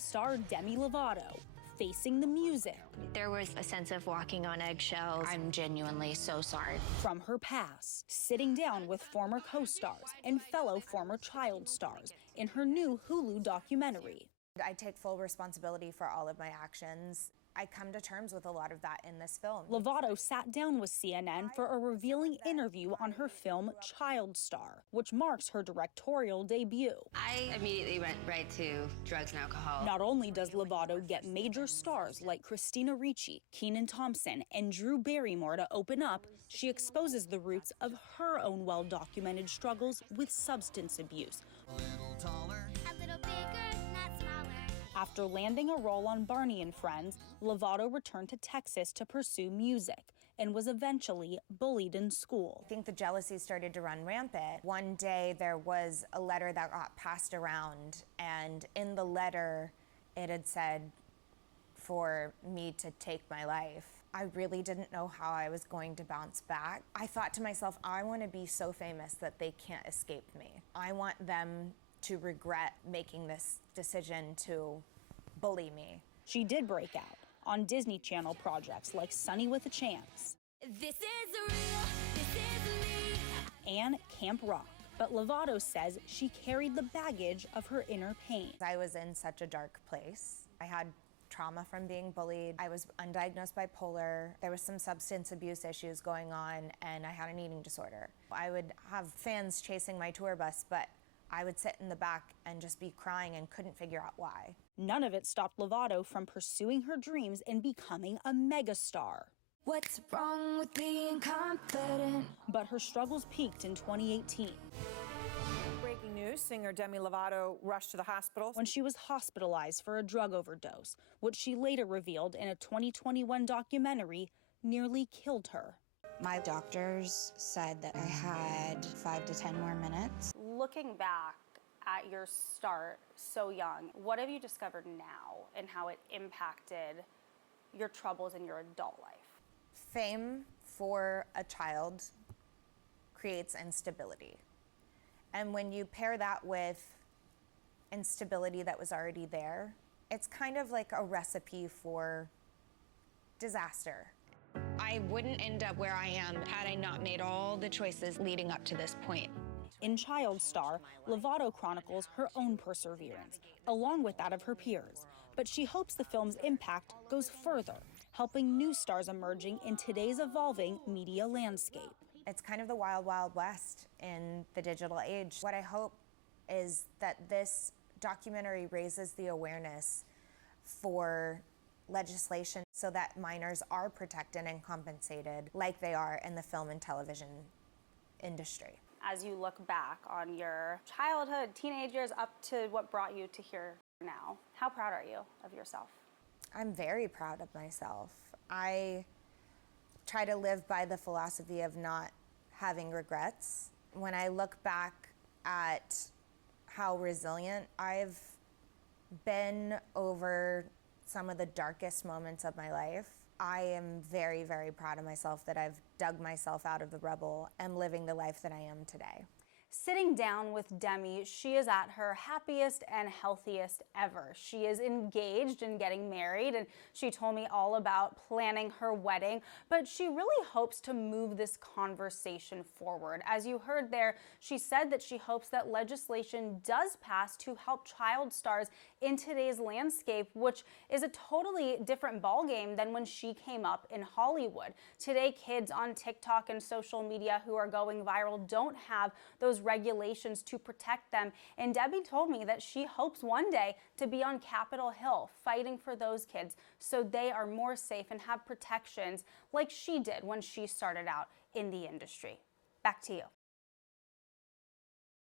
pop star Demi Lavato, facing the music. There was a sense of walking on eggshells. I'm genuinely so sorry. From her past, sitting down with former co-stars and fellow former child stars in her new Hulu documentary. I take full responsibility for all of my actions. I come to terms with a lot of that in this film. Lavato sat down with CNN for a revealing interview on her film Child Star, which marks her directorial debut. I immediately went right to drugs and alcohol. Not only does Lavato get major stars like Christina Ricci, Kenan Thompson, and Drew Barrymore to open up, she exposes the roots of her own well-documented struggles with substance abuse. A little taller, a little bigger, not smaller. After landing a role on Barney and Friends, Lavato returned to Texas to pursue music and was eventually bullied in school. I think the jealousy started to run rampant. One day there was a letter that got passed around, and in the letter it had said for me to take my life. I really didn't know how I was going to bounce back. I thought to myself, I want to be so famous that they can't escape me. I want them to regret making this decision to bully me. She did break out on Disney Channel projects like Sunny with a Chance This is real, this is me. and Camp Rock. But Lavato says she carried the baggage of her inner pain. I was in such a dark place. I had trauma from being bullied. I was undiagnosed bipolar. There was some substance abuse issues going on, and I had an eating disorder. I would have fans chasing my tour bus, but I would sit in the back and just be crying and couldn't figure out why. None of it stopped Lavato from pursuing her dreams and becoming a megastar. What's wrong with being confident? But her struggles peaked in 2018 Breaking news, singer Demi Lavato rushed to the hospital when she was hospitalized for a drug overdose, which she later revealed in a 2021 documentary nearly killed her. My doctors said that I had 5 to 10 more minutes. Looking back at your start so young, what have you discovered now and how it impacted your troubles in your adult life? Fame for a child creates instability. And when you pair that with instability that was already there, it's kind of like a recipe for disaster. I wouldn't end up where I am had I not made all the choices leading up to this point. In Child Star, Lavato chronicles her own perseverance, along with that of her peers. But she hopes the film's impact goes further, helping new stars emerging in today's evolving media landscape. It's kind of the wild, wild west in the digital age. What I hope is that this documentary raises the awareness for legislation so that minors are protected and compensated like they are in the film and television industry. As you look back on your childhood, teenage years, up to what brought you to here now, how proud are you of yourself? I'm very proud of myself. I try to live by the philosophy of not having regrets. When I look back at how resilient I've been over some of the darkest moments of my life, I am very, very proud of myself that I've dug myself out of the rubble and living the life that I am today. Sitting down with Demi, she is at her happiest and healthiest ever. She is engaged and getting married, and she told me all about planning her wedding, but she really hopes to move this conversation forward. As you heard there, she said that she hopes that legislation does pass to help child stars in today's landscape, which is a totally different ballgame than when she came up in Hollywood. Today, kids on TikTok and social media who are going viral don't have those regulations to protect them. And Debbie told me that she hopes one day to be on Capitol Hill fighting for those kids so they are more safe and have protections like she did when she started out in the industry. Back to you.